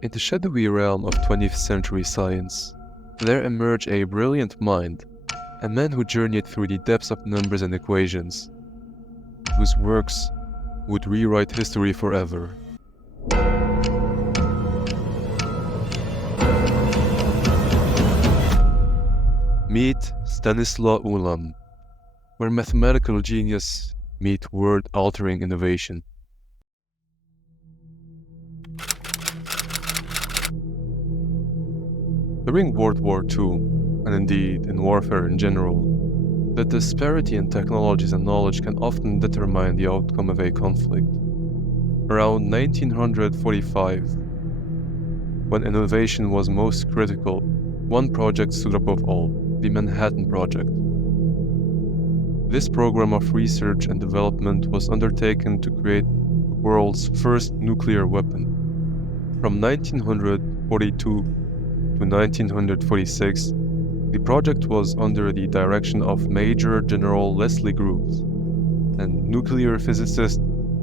In the shadowy realm of 20th century science, there emerged a brilliant mind, a man who journeyed through the depths of numbers and equations, whose works would rewrite history forever. Meet Stanislaw Ulam, where mathematical genius meet world-altering innovation. During World War II, and indeed in warfare in general, the disparity in technologies and knowledge can often determine the outcome of a conflict. Around 1945, when innovation was most critical, one project stood above all, the Manhattan Project. This program of research and development was undertaken to create the world's first nuclear weapon. From 1942 to 1946, the project was under the direction of Major General Leslie Groves, and nuclear physicist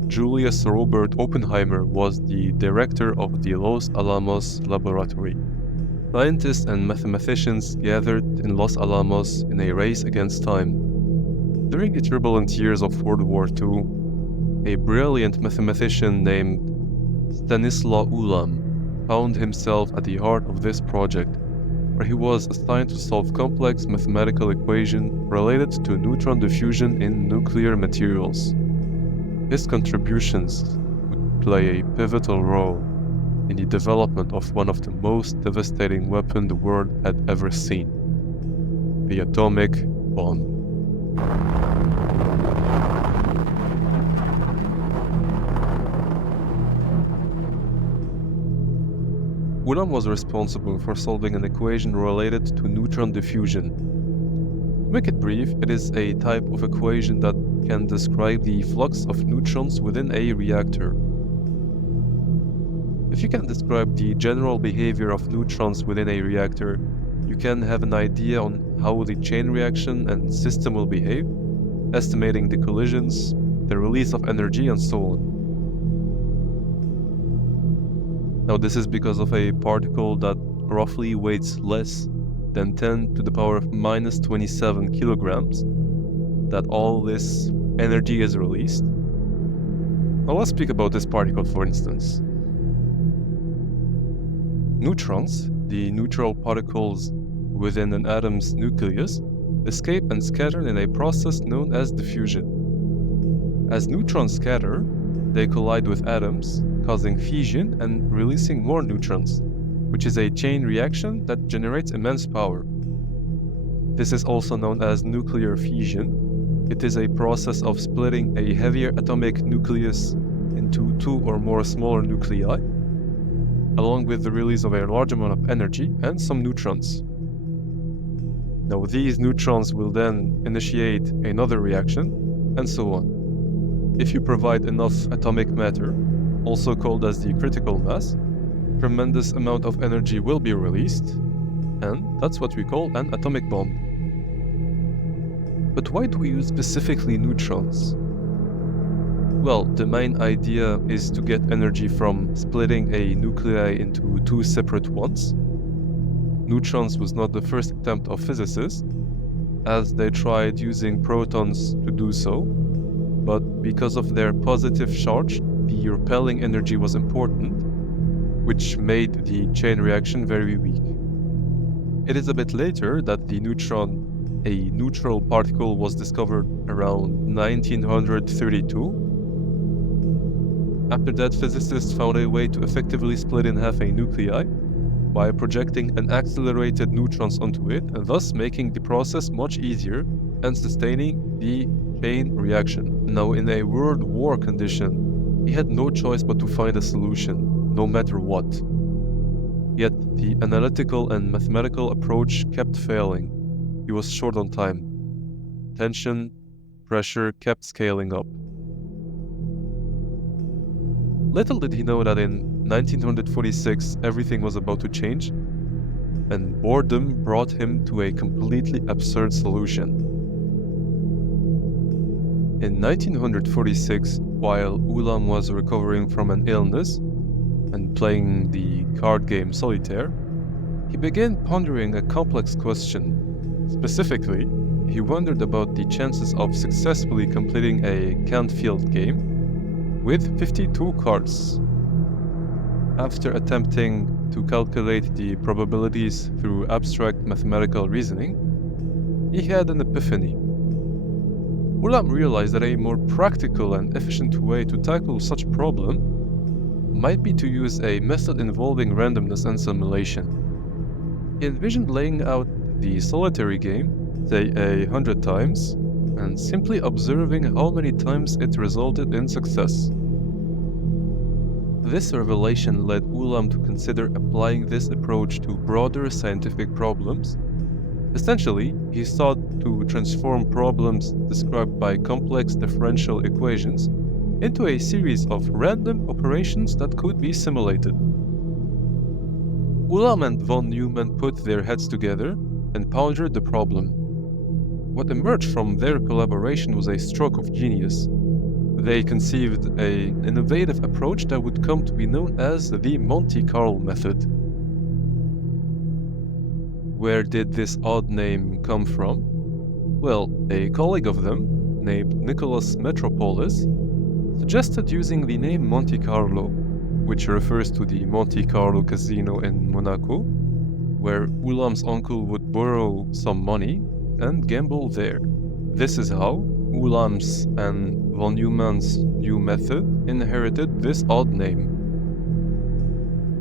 Julius Robert Oppenheimer was the director of the Los Alamos Laboratory. Scientists and mathematicians gathered in Los Alamos in a race against time. During the turbulent years of World War II, a brilliant mathematician named Stanislaw Ulam found himself at the heart of this project, where he was assigned to solve complex mathematical equations related to neutron diffusion in nuclear materials. His contributions would play a pivotal role in the development of one of the most devastating weapons the world had ever seen, the atomic bomb. Ulam was responsible for solving an equation related to neutron diffusion. To make it brief, it is a type of equation that can describe the flux of neutrons within a reactor. If you can describe the general behavior of neutrons within a reactor, you can have an idea on how the chain reaction and system will behave, estimating the collisions, the release of energy, and so on. Now, this is because of a particle that roughly weighs less than 10 to the power of minus 27 kilograms, that all this energy is released. Now, let's speak about this particle, for instance. Neutrons, the neutral particles within an atom's nucleus, escape and scatter in a process known as diffusion. As neutrons scatter, they collide with atoms, causing fission and releasing more neutrons, which is a chain reaction that generates immense power. This is also known as nuclear fission. It is a process of splitting a heavier atomic nucleus into two or more smaller nuclei, along with the release of a large amount of energy and some neutrons. Now, these neutrons will then initiate another reaction, and so on. If you provide enough atomic matter, also called as the critical mass, tremendous amount of energy will be released, and that's what we call an atomic bomb. But why do we use specifically neutrons? Well, the main idea is to get energy from splitting a nuclei into two separate ones. Neutrons was not the first attempt of physicists, as they tried using protons to do so, but because of their positive charge, the repelling energy was important, which made the chain reaction very weak. It is a bit later that the neutron, a neutral particle, was discovered around 1932. After that, physicists found a way to effectively split in half a nuclei by projecting an accelerated neutrons onto it, and thus making the process much easier and sustaining the chain reaction. Now, in a world war condition, he had no choice but to find a solution, no matter what. Yet, the analytical and mathematical approach kept failing. He was short on time. Tension, pressure kept scaling up. Little did he know that in 1946 everything was about to change, and boredom brought him to a completely absurd solution. In 1946, while Ulam was recovering from an illness, and playing the card game Solitaire, he began pondering a complex question. Specifically, he wondered about the chances of successfully completing a Canfield game with 52 cards. After attempting to calculate the probabilities through abstract mathematical reasoning, he had an epiphany. Ulam realized that a more practical and efficient way to tackle such a problem might be to use a method involving randomness and simulation. He envisioned laying out the solitary game, say 100 times, and simply observing how many times it resulted in success. This revelation led Ulam to consider applying this approach to broader scientific problems. Essentially, he sought to transform problems described by complex differential equations into a series of random operations that could be simulated. Ulam and von Neumann put their heads together and pondered the problem. What emerged from their collaboration was a stroke of genius. They conceived an innovative approach that would come to be known as the Monte Carlo method. Where did this odd name come from? Well, a colleague of them, named Nicholas Metropolis, suggested using the name Monte Carlo, which refers to the Monte Carlo casino in Monaco, where Ulam's uncle would borrow some money and gamble there. This is how Ulam's and von Neumann's new method inherited this odd name.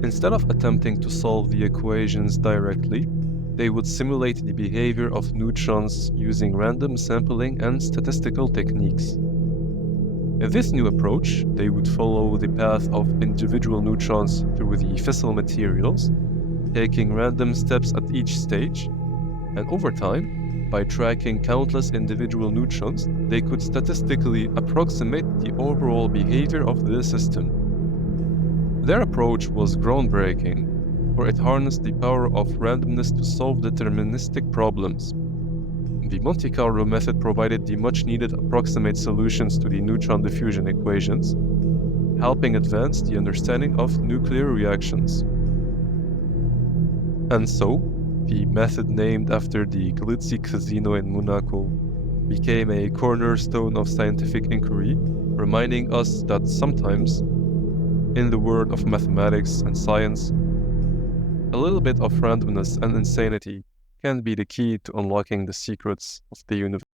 Instead of attempting to solve the equations directly, they would simulate the behavior of neutrons using random sampling and statistical techniques. In this new approach, they would follow the path of individual neutrons through the fissile materials, taking random steps at each stage, and over time, by tracking countless individual neutrons, they could statistically approximate the overall behavior of the system. Their approach was groundbreaking, for it harnessed the power of randomness to solve deterministic problems. The Monte Carlo method provided the much-needed approximate solutions to the neutron diffusion equations, helping advance the understanding of nuclear reactions. And so, the method named after the glitzy casino in Monaco became a cornerstone of scientific inquiry, reminding us that sometimes, in the world of mathematics and science, a little bit of randomness and insanity can be the key to unlocking the secrets of the universe.